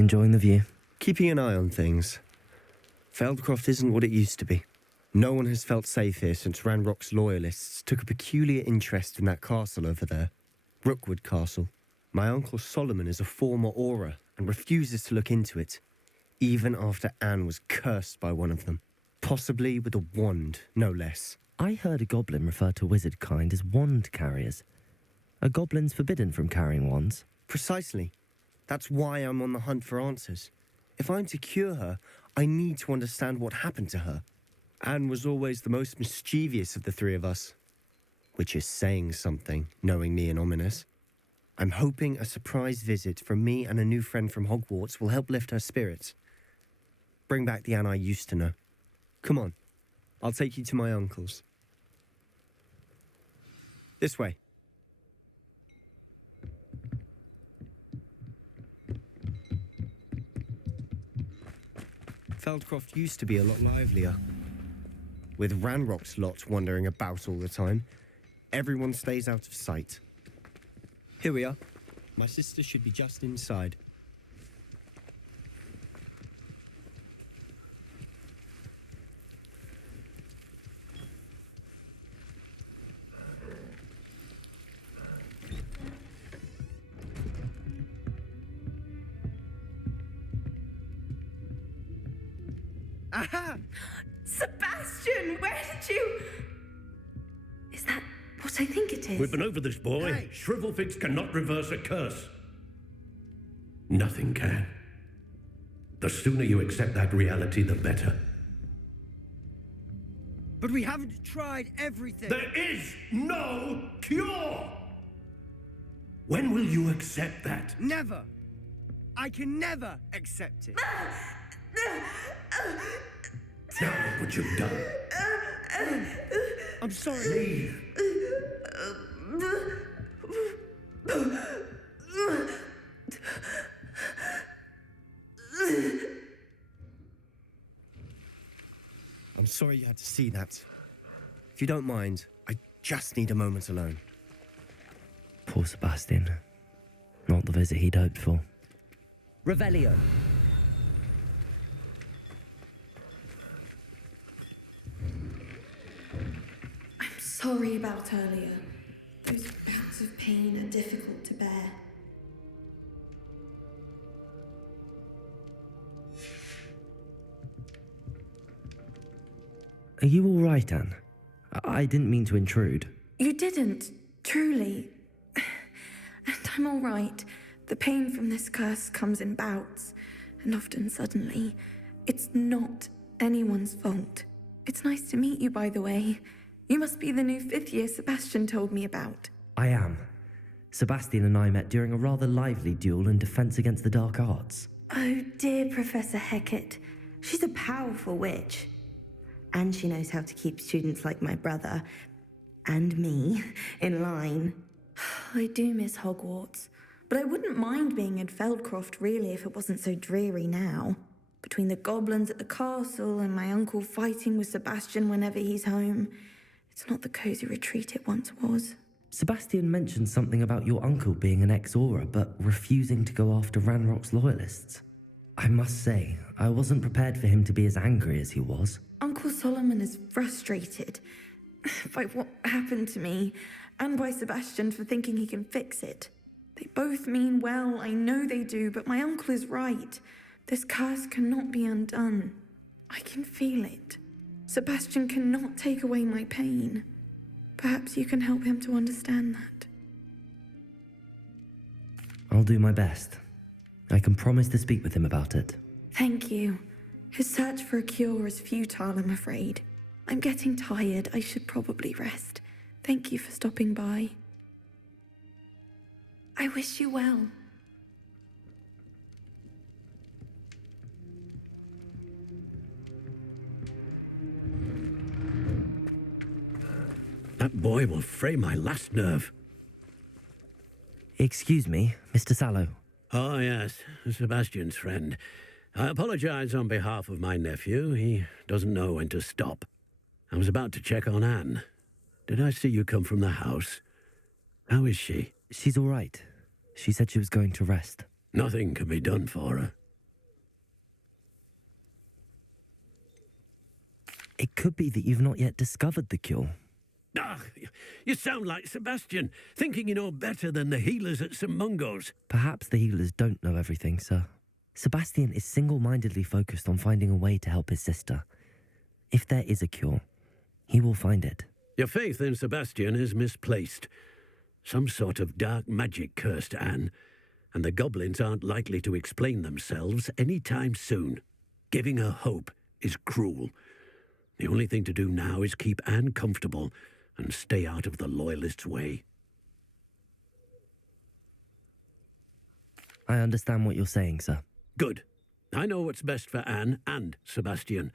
Enjoying the view? Keeping an eye on things. Feldcroft isn't what it used to be. No one has felt safe here since Ranrock's loyalists took a peculiar interest in that castle over there. Rookwood Castle. My uncle Solomon is a former Auror and refuses to look into it, even after Anne was cursed by one of them. Possibly with a wand, no less. I heard a goblin refer to wizard kind as wand carriers. Are goblins forbidden from carrying wands? Precisely. That's why I'm on the hunt for answers. If I'm to cure her, I need to understand what happened to her. Anne was always the most mischievous of the three of us. Which is saying something, knowing me and Ominous. I'm hoping a surprise visit from me and a new friend from Hogwarts will help lift her spirits. Bring back the Anne I used to know. Come on, I'll take you to my uncle's. This way. Feldcroft used to be a lot livelier. With Ranrock's lot wandering about all the time, everyone stays out of sight. Here we are. My sister should be just inside. Aha! Sebastian, where did you... Is that what I think it is? We've been over this, boy. Hey. Shrivelfix cannot reverse a curse. Nothing can. The sooner you accept that reality, the better. But we haven't tried everything. There is no cure! When will you accept that? Never. I can never accept it. Now look what you've done. I'm sorry. Leave. I'm sorry you had to see that. If you don't mind, I just need a moment alone. Poor Sebastian. Not the visit he'd hoped for. Revelio. I'm sorry about earlier. Those bouts of pain are difficult to bear. Are you all right, Anne? I didn't mean to intrude. You didn't, truly. And I'm all right. The pain from this curse comes in bouts, and often suddenly. It's not anyone's fault. It's nice to meet you, by the way. You must be the new 5th year Sebastian told me about. I am. Sebastian and I met during a rather lively duel in defense against the dark arts. Oh, dear Professor Hecat. She's a powerful witch. And she knows how to keep students like my brother, and me, in line. I do miss Hogwarts, but I wouldn't mind being in Feldcroft, really, if it wasn't so dreary now. Between the goblins at the castle and my uncle fighting with Sebastian whenever he's home, it's not the cozy retreat it once was. Sebastian mentioned something about your uncle being an ex-Auror, but refusing to go after Ranrock's loyalists. I must say, I wasn't prepared for him to be as angry as he was. Uncle Solomon is frustrated by what happened to me, and by Sebastian for thinking he can fix it. They both mean well, I know they do, but my uncle is right. This curse cannot be undone. I can feel it. Sebastian cannot take away my pain. Perhaps you can help him to understand that. I'll do my best. I can promise to speak with him about it. Thank you. His search for a cure is futile, I'm afraid. I'm getting tired. I should probably rest. Thank you for stopping by. I wish you well. That boy will fray my last nerve. Excuse me, Mr. Sallow. Oh, yes, Sebastian's friend. I apologize on behalf of my nephew. He doesn't know when to stop. I was about to check on Anne. Did I see you come from the house? How is she? She's all right. She said she was going to rest. Nothing can be done for her. It could be that you've not yet discovered the cure. Ah, you sound like Sebastian, thinking you know better than the healers at St. Mungo's. Perhaps the healers don't know everything, sir. Sebastian is single-mindedly focused on finding a way to help his sister. If there is a cure, he will find it. Your faith in Sebastian is misplaced. Some sort of dark magic cursed Anne, and the goblins aren't likely to explain themselves any time soon. Giving her hope is cruel. The only thing to do now is keep Anne comfortable and stay out of the Loyalists' way. I understand what you're saying, sir. Good. I know what's best for Anne and Sebastian.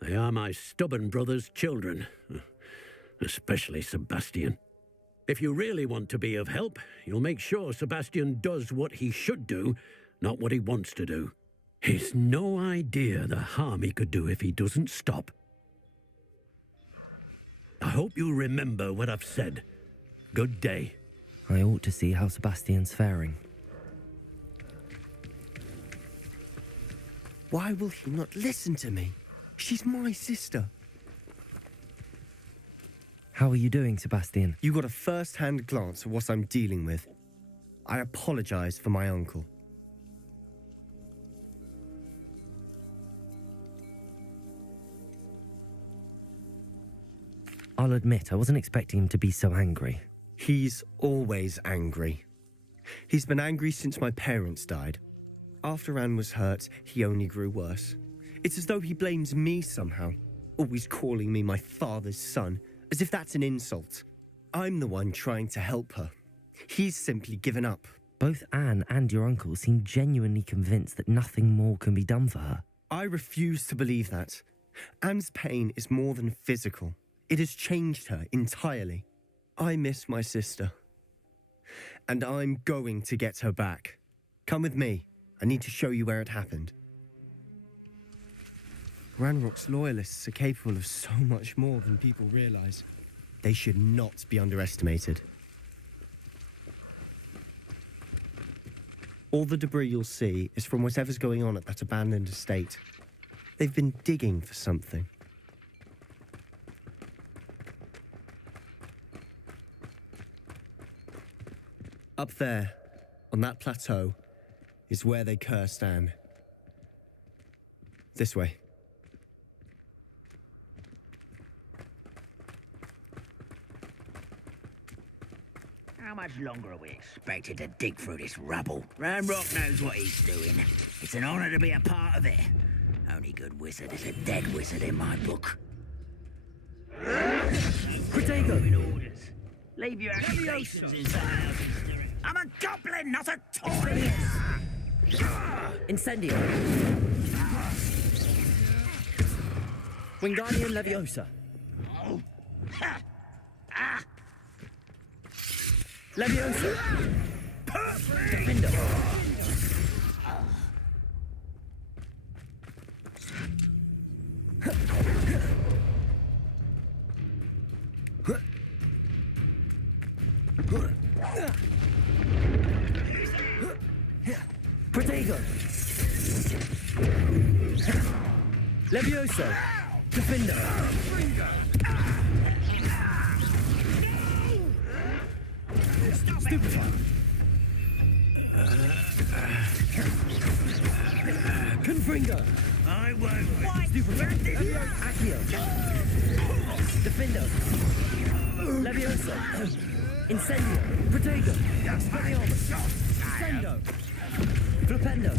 They are my stubborn brother's children, especially Sebastian. If you really want to be of help, you'll make sure Sebastian does what he should do, not what he wants to do. He's no idea the harm he could do if he doesn't stop. I hope you remember what I've said. Good day. I ought to see how Sebastian's faring. Why will he not listen to me? She's my sister. How are you doing, Sebastian? You got a first-hand glance at what I'm dealing with. I apologize for my uncle. I'll admit, I wasn't expecting him to be so angry. He's always angry. He's been angry since my parents died. After Anne was hurt, he only grew worse. It's as though he blames me somehow, always calling me my father's son, as if that's an insult. I'm the one trying to help her. He's simply given up. Both Anne and your uncle seem genuinely convinced that nothing more can be done for her. I refuse to believe that. Anne's pain is more than physical. It has changed her entirely. I miss my sister. And I'm going to get her back. Come with me. I need to show you where it happened. Ranrock's loyalists are capable of so much more than people realize. They should not be underestimated. All the debris you'll see is from whatever's going on at that abandoned estate. They've been digging for something. Up there, on that plateau, is where they cursed Anne. This way. How much longer are we expected to dig through this rubble? Ranrock knows what he's doing. It's an honor to be a part of it. Only good wizard is a dead wizard in my book. Diagon! Orders. Leave your accusations inside. I'm a goblin, not a toy! Incendio! Wingardium Leviosa! Leviosa! Defender! Protego! Leviosa! Defender! Stupefy! Confringo! I won't. Stupefy! Accio! Defender! Leviosa! Incendio! Protego! Expelliarmus! Sendo! Flipendo!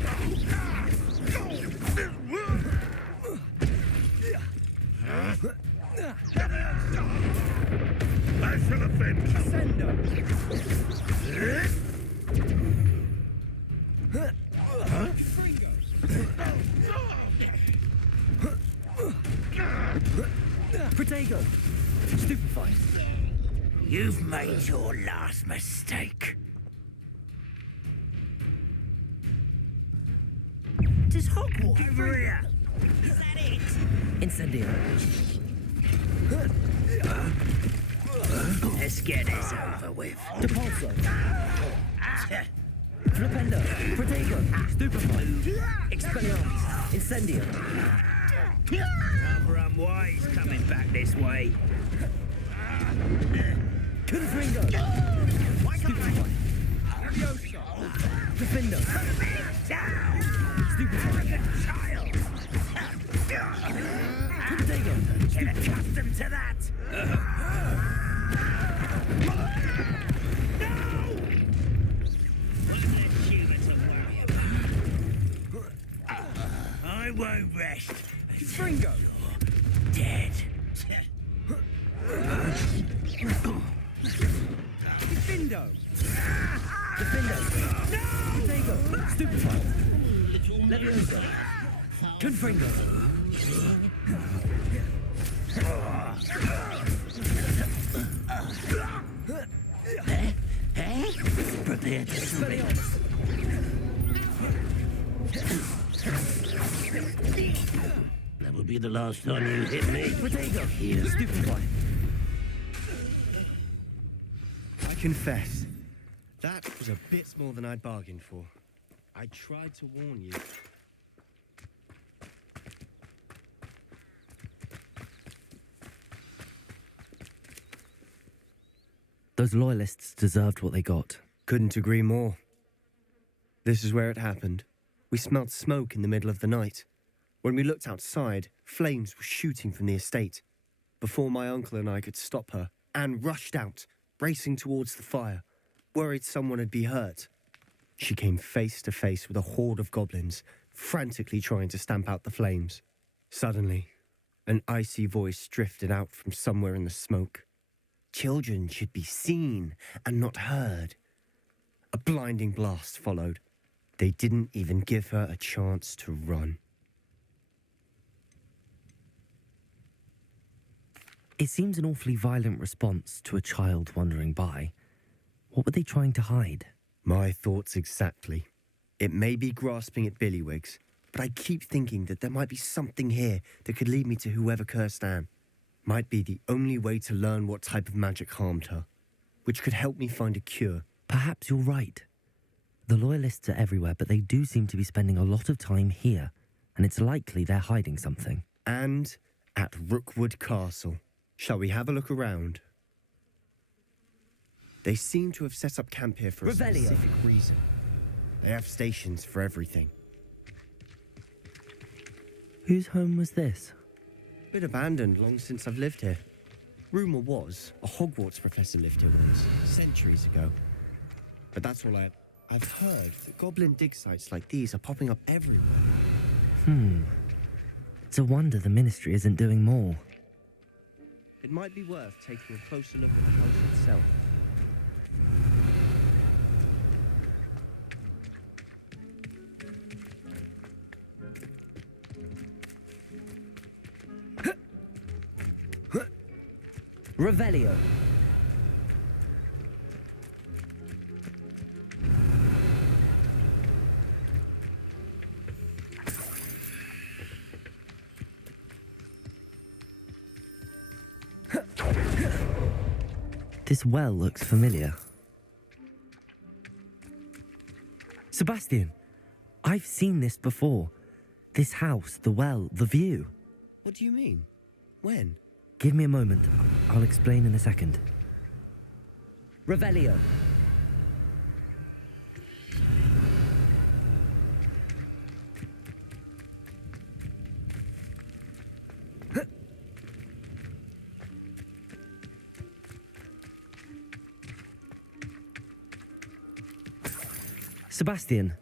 I shall offend you. Sendo! Protego! Stupefy! You've made your last mistake. Does Hogwarts over here? Is that it? Incendio! Let's get this over with. Depulso! Flipendo! Protego! Stupefy! Expelliarmus! Incendio! Rather unwise coming back this way. Confringo! Stupid one. Defendo! Down! Stupid one. Child! Diagon! Get accustomed to that! No! One less human to worry about. I won't rest. Confringo! Dead. Defendo! Defendo! No! Diagon! Stupid one. Leviosa! Confringo! Prepare to swing. That will be the last time you hit me. Diagon! Stupid one. I confess, that was a bit more than I'd bargained for. I tried to warn you. Those loyalists deserved what they got. Couldn't agree more. This is where it happened. We smelled smoke in the middle of the night. When we looked outside, flames were shooting from the estate. Before my uncle and I could stop her, Anne rushed out, racing towards the fire, worried someone had been hurt. She came face to face with a horde of goblins, frantically trying to stamp out the flames. Suddenly, an icy voice drifted out from somewhere in the smoke. Children should be seen and not heard. A blinding blast followed. They didn't even give her a chance to run. It seems an awfully violent response to a child wandering by. What were they trying to hide? My thoughts exactly. It may be grasping at Billywigs, but I keep thinking that there might be something here that could lead me to whoever cursed Anne. Might be the only way to learn what type of magic harmed her, which could help me find a cure. Perhaps you're right. The loyalists are everywhere, but they do seem to be spending a lot of time here, and it's likely they're hiding something. And at Rookwood Castle. Shall we have a look around? They seem to have set up camp here for a specific reason. They have stations for everything. Whose home was this? Been abandoned long since I've lived here. Rumour was a Hogwarts professor lived here once, centuries ago. But that's all I've heard that goblin dig sites like these are popping up everywhere. It's a wonder the Ministry isn't doing more. It might be worth taking a closer look at the house itself. Revelio. This well looks familiar. Sebastian, I've seen this before. This house, the well, the view. What do you mean? When? Give me a moment. I'll explain in a second. Revelio. Sebastian,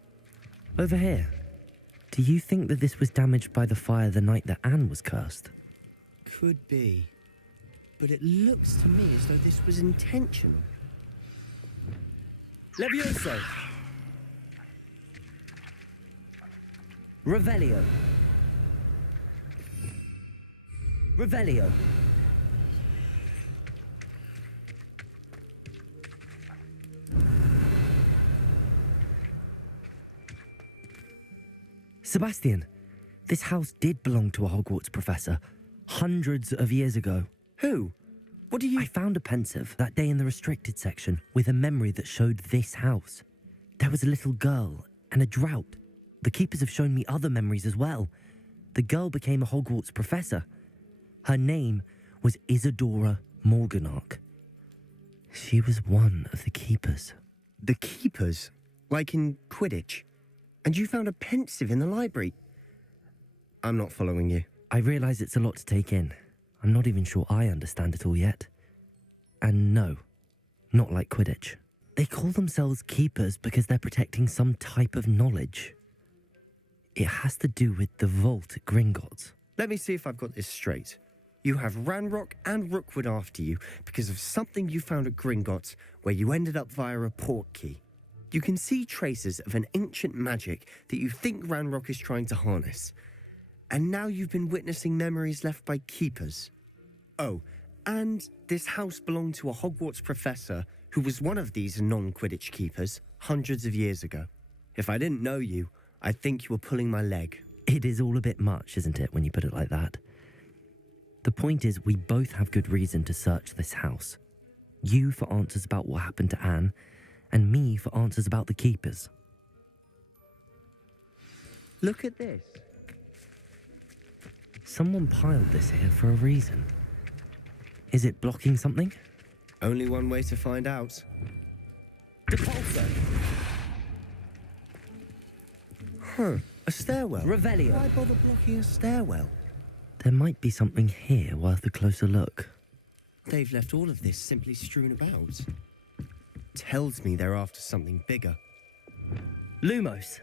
over here. Do you think that this was damaged by the fire the night that Anne was cursed? Could be. But it looks to me as though this was intentional. Levioso! Revelio. Revelio. Sebastian, this house did belong to a Hogwarts professor hundreds of years ago. Who? What do you... I found a pensive that day in the restricted section with a memory that showed this house. There was a little girl and a drought. The keepers have shown me other memories as well. the girl became a Hogwarts professor. Her name was Isadora Morganach. She was one of the keepers. The keepers? Like in Quidditch? And you found a pensive in the library? I'm not following you. I realise it's a lot to take in. I'm not even sure I understand it all yet. And no, not like Quidditch. They call themselves keepers because they're protecting some type of knowledge. It has to do with the vault at Gringotts. Let me see if I've got this straight. You have Ranrock and Rookwood after you because of something you found at Gringotts where you ended up via a portkey. You can see traces of an ancient magic that you think Ranrock is trying to harness. And now you've been witnessing memories left by keepers. Oh, and this house belonged to a Hogwarts professor who was one of these non-Quidditch keepers hundreds of years ago. If I didn't know you, I'd think you were pulling my leg. It is all a bit much, isn't it, when you put it like that? The point is, we both have good reason to search this house. You for answers about what happened to Anne, and me for answers about the keepers. Look at this. Someone piled this here for a reason. Is it blocking something? Only one way to find out. Depulso! Huh, a stairwell. Revelio. Why bother blocking a stairwell? There might be something here worth a closer look. They've left all of this simply strewn about. Tells me they're after something bigger. Lumos!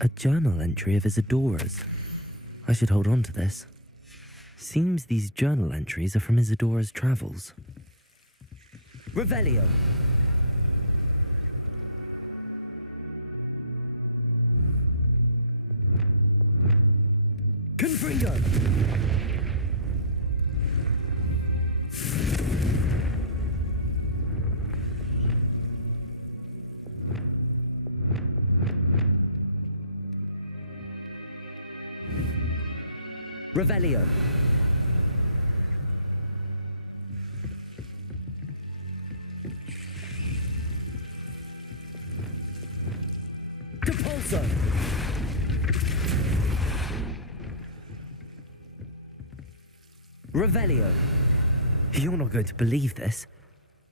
A journal entry of Isadora's. I should hold on to this. Seems these journal entries are from Isadora's travels. Revelio! Confringo! Revelio. Depulso. Revelio. You're not going to believe this.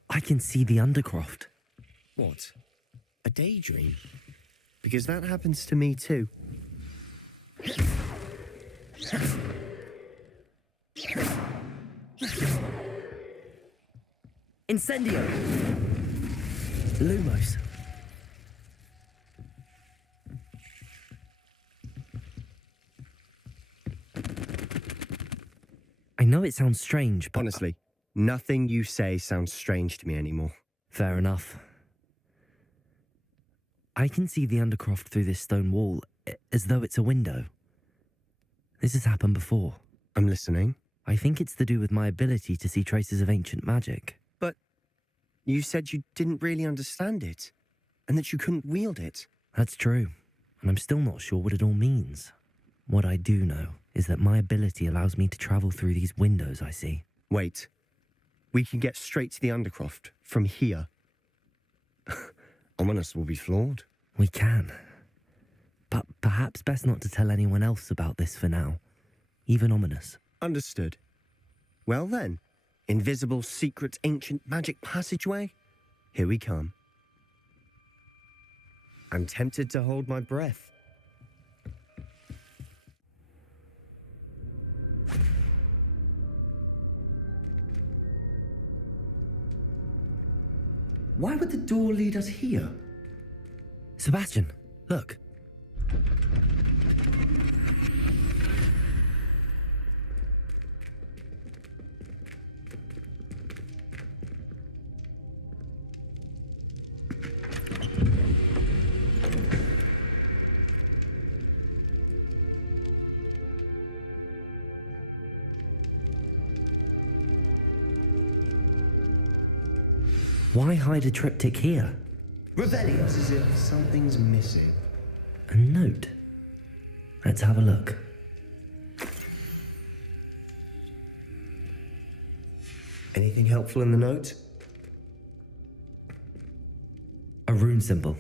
I can see the Undercroft. What? A daydream? Because that happens to me too. Incendio! Lumos. I know it sounds strange, but... Honestly, nothing you say sounds strange to me anymore. Fair enough. I can see the Undercroft through this stone wall, as though it's a window. This has happened before. I'm listening. I think it's to do with my ability to see traces of ancient magic. But you said you didn't really understand it, and that you couldn't wield it. That's true, and I'm still not sure what it all means. What I do know is that my ability allows me to travel through these windows I see. Wait. We can get straight to the Undercroft from here. Ominous will be flawed. We can. But perhaps best not to tell anyone else about this for now. Even Ominous. Understood. Well then, invisible, secret, ancient magic passageway? Here we come. I'm tempted to hold my breath. Why would the door lead us here? Sebastian, look. Why hide a triptych here? Revelio's as if something's missing. A note. Let's have a look. Anything helpful in the note? A rune symbol.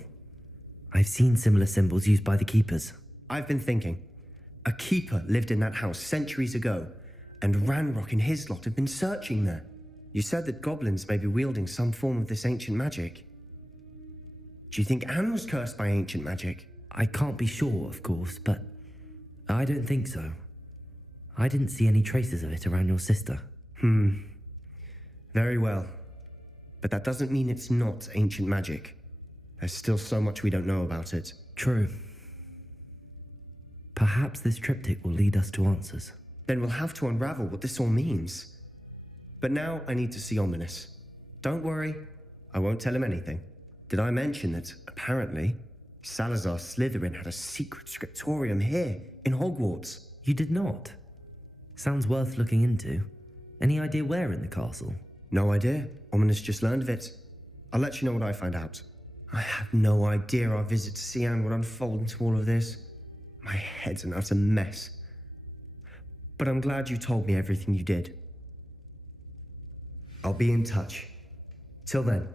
I've seen similar symbols used by the keepers. I've been thinking. A keeper lived in that house centuries ago, and Ranrock and his lot have been searching there. You said that goblins may be wielding some form of this ancient magic. Do you think Anne was cursed by ancient magic? I can't be sure, of course, but I don't think so. I didn't see any traces of it around your sister. Very well. But that doesn't mean it's not ancient magic. There's still so much we don't know about it. True. Perhaps this triptych will lead us to answers. Then we'll have to unravel what this all means. But now I need to see Ominous. Don't worry, I won't tell him anything. Did I mention that, apparently, Salazar Slytherin had a secret scriptorium here, in Hogwarts? You did not? Sounds worth looking into. Any idea where in the castle? No idea. Ominous just learned of it. I'll let you know what I find out. I had no idea our visit to see Anne would unfold into all of this. My head's an utter mess. But I'm glad you told me everything you did. I'll be in touch. Till then.